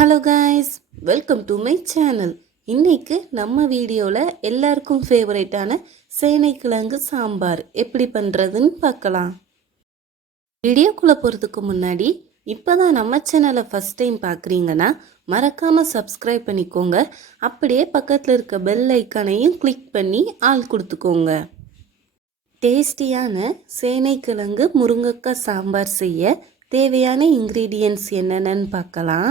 Hello guys, welcome to my channel. இன்னைக்கு நம்ம வீடியோவில் எல்லாருக்கும் ஃபேவரேட்டான சேனைக்கிழங்கு சாம்பார் எப்படி பண்ணுறதுன்னு பார்க்கலாம். வீடியோக்குள்ளே போகிறதுக்கு முன்னாடி இப்போ தான் நம்ம சேனலை ஃபஸ்ட் டைம் பார்க்குறீங்கன்னா மறக்காமல் சப்ஸ்கிரைப் பண்ணிக்கோங்க. அப்படியே பக்கத்தில் இருக்க பெல் ஐக்கானையும் கிளிக் பண்ணி ஆள் கொடுத்துக்கோங்க. டேஸ்டியான சேனைக்கிழங்கு முருங்கைக்காய் சாம்பார் செய்ய தேவையான இன்க்ரீடியன்ட்ஸ் என்னென்னு பார்க்கலாம்.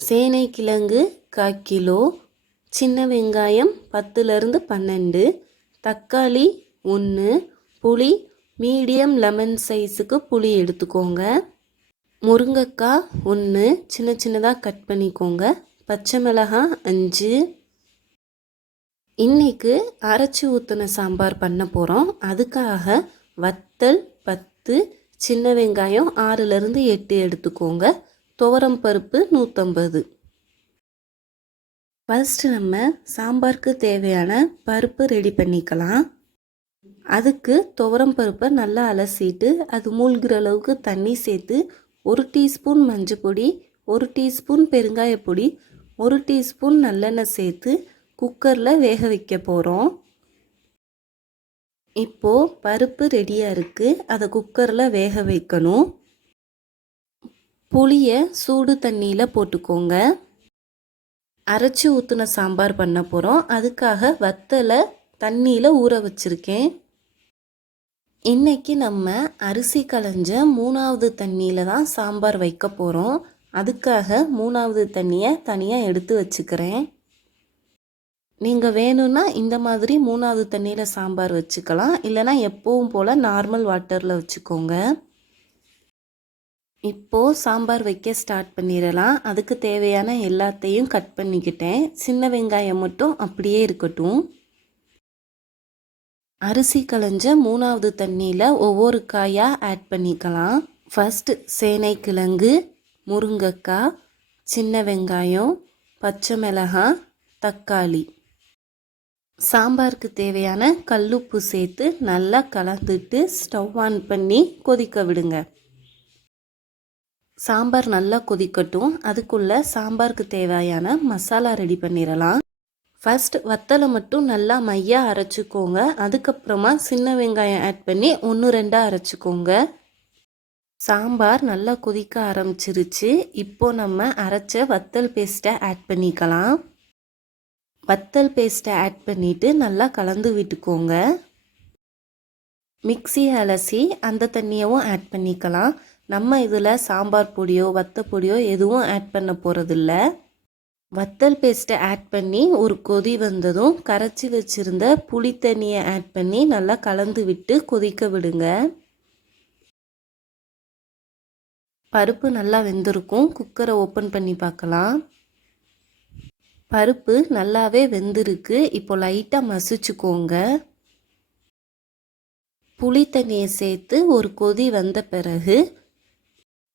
சேனைக்கிழங்கு 1/4 கிலோ, சின்ன வெங்காயம் 10லேருந்து 12, தக்காளி 1, புளி மீடியம் லெமன் சைஸுக்கு புளி எடுத்துக்கோங்க. முருங்கைக்காய் 1 சின்ன சின்னதாக கட் பண்ணிக்கோங்க. பச்சை மிளகாய் 5. இன்றைக்கு அரைச்சி ஊற்றின சாம்பார் பண்ண போகிறோம். அதுக்காக வத்தல் 10, சின்ன வெங்காயம் 6லேருந்து 8 எடுத்துக்கோங்க. துவரம் பருப்பு 150. ஃபர்ஸ்ட் நம்ம சாம்பாருக்கு தேவையான பருப்பு ரெடி பண்ணிக்கலாம். அதுக்கு துவரம் பருப்பை நல்லா அலசிட்டு அது மூழ்கிற அளவுக்கு தண்ணி சேர்த்து 1 டீஸ்பூன் மஞ்சள் பொடி, 1 டீஸ்பூன் பெருங்காய பொடி, 1 டீஸ்பூன் நல்லெண்ணெய் சேர்த்து குக்கரில் வேக வைக்க போகிறோம். இப்போது பருப்பு ரெடியாக இருக்குது, அதை குக்கரில் வேக வைக்கணும். புளியை சூடு தண்ணியில் போட்டுக்கோங்க. அரைச்சி ஊற்றின சாம்பார் பண்ண போகிறோம். அதுக்காக வத்தலை தண்ணியில் ஊற வச்சுருக்கேன். இன்றைக்கி நம்ம அரிசி களைஞ்ச 3வது தண்ணியில் தான் சாம்பார் வைக்க போகிறோம். அதுக்காக 3வது தண்ணியை தனியாக எடுத்து வச்சுக்கிறேன். நீங்கள் வேணும்னா இந்த மாதிரி 3வது தண்ணியில் சாம்பார் வச்சுக்கலாம், இல்லைனா எப்பவும் போல் நார்மல் வாட்டரில் வச்சுக்கோங்க. இப்போது சாம்பார் வைக்க ஸ்டார்ட் பண்ணிடலாம். அதுக்கு தேவையான எல்லாத்தையும் கட் பண்ணிக்கிட்டேன். சின்ன வெங்காயம் மட்டும் அப்படியே இருக்கட்டும். அரிசி களைஞ்ச 3வது தண்ணியில் ஒவ்வொரு காயாக ஆட் பண்ணிக்கலாம். ஃபஸ்ட்டு சேனைக்கிழங்கு, முருங்கைக்காய், சின்ன வெங்காயம், பச்சை மிளகாய், தக்காளி. சாம்பாருக்கு தேவையான கல்லுப்பு சேர்த்து நல்லா கலந்துட்டு ஸ்டவ் ஆன் பண்ணி கொதிக்க விடுங்க. சாம்பார் நல்லா கொதிக்கட்டும். அதுக்குள்ளே சாம்பாருக்கு தேவையான மசாலா ரெடி பண்ணிடலாம். ஃபர்ஸ்ட் வத்தலை மட்டும் நல்லா மையாக அரைச்சிக்கோங்க. அதுக்கப்புறமா சின்ன வெங்காயம் ஆட் பண்ணி 1-2 அரைச்சிக்கோங்க. சாம்பார் நல்லா கொதிக்க ஆரம்பிச்சிருச்சு. இப்போது நம்ம அரைச்ச வத்தல் பேஸ்ட்டை ஆட் பண்ணிக்கலாம். வத்தல் பேஸ்ட்டை ஆட் பண்ணிவிட்டு நல்லா கலந்து விட்டுக்கோங்க. மிக்ஸியை அலசி அந்த தண்ணியவும் ஆட் பண்ணிக்கலாம். நம்ம இதில் சாம்பார் பொடியோ வத்த பொடியோ எதுவும் ஆட் பண்ண போகிறதில்ல. வத்தல் பேஸ்ட்டை ஆட் பண்ணி ஒரு கொதி வந்ததும் கரைச்சி வச்சுருந்த புளி தண்ணியை ஆட் பண்ணி நல்லா கலந்து விட்டு கொதிக்க விடுங்க. பருப்பு நல்லா வெந்திருக்கும். குக்கரை ஓப்பன் பண்ணி பார்க்கலாம். பருப்பு நல்லாவே வெந்திருக்கு. இப்போ லைட்டாக மசிச்சுக்கோங்க. புளி தண்ணியை சேர்த்து ஒரு கொதி வந்த பிறகு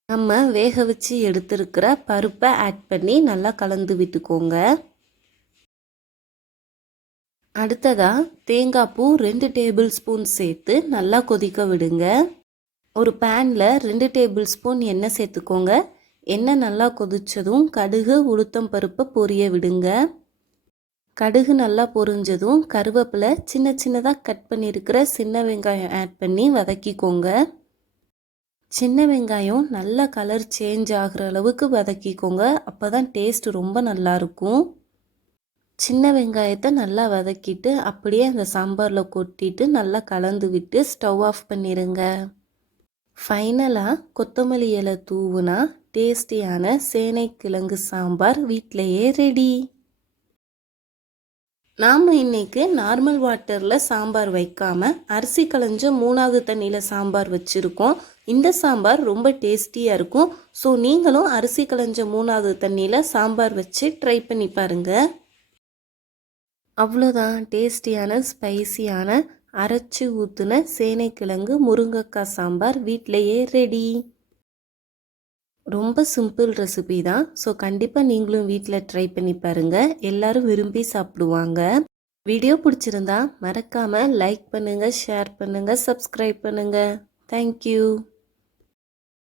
நம்ம வேக வச்சு எடுத்துருக்கிற பருப்பை ஆட் பண்ணி நல்லா கலந்து விட்டுக்கோங்க. அடுத்ததாக தேங்காய் பூ 2 டேபிள் ஸ்பூன் சேர்த்து நல்லா கொதிக்க விடுங்க. ஒரு பேனில் 2 டேபிள் ஸ்பூன் எண்ணெய் சேர்த்துக்கோங்க. எண்ணெய் நல்லா கொதித்ததும் கடுகு உளுத்தம் பருப்பை பொரிய விடுங்க. கடுகு நல்லா பொரிஞ்சதும் கருவேப்பிலை சின்ன சின்னதாக கட் பண்ணியிருக்கிற சின்ன வெங்காயம் ஆட் பண்ணி வதக்கிக்கோங்க. சின்ன வெங்காயம் நல்லா கலர் சேஞ்ச் ஆகிற அளவுக்கு வதக்கிக்கோங்க. அப்போ தான் டேஸ்ட் ரொம்ப நல்லாயிருக்கும். சின்ன வெங்காயத்தை நல்லா வதக்கிட்டு அப்படியே அந்த சாம்பாரில் கொட்டிட்டு நல்லா கலந்து விட்டு ஸ்டவ் ஆஃப் பண்ணிடுங்க. ஃபைனலாக கொத்தமல்லி இலை தூவுனா டேஸ்டியான சேனைக்கிழங்கு சாம்பார் வீட்டிலையே ரெடி. நாம் இன்றைக்கி நார்மல் வாட்டரில் சாம்பார் வைக்காமல் அரிசி களைஞ்ச 3வது தண்ணியில் சாம்பார் வச்சுருக்கோம். இந்த சாம்பார் ரொம்ப டேஸ்டியாக இருக்கும். ஸோ நீங்களும் அரிசி களைஞ்ச 3வது தண்ணியில் சாம்பார் வச்சு ட்ரை பண்ணி பாருங்கள். அவ்வளோதான், டேஸ்டியான ஸ்பைசியான அரைச்சி ஊற்றின சேனைக்கிழங்கு முருங்கைக்காய் சாம்பார் வீட்டிலையே ரெடி. ரொம்ப சிம்பிள் ரெசிபி தான். ஸோ கண்டிப்பாக நீங்களும் வீட்டில் ட்ரை பண்ணி பாருங்கள். எல்லோரும் விரும்பி சாப்பிடுவாங்க. வீடியோ பிடிச்சிருந்தா மறக்காமல் லைக் பண்ணுங்கள், ஷேர் பண்ணுங்கள், சப்ஸ்கிரைப் பண்ணுங்கள். தேங்க்யூ.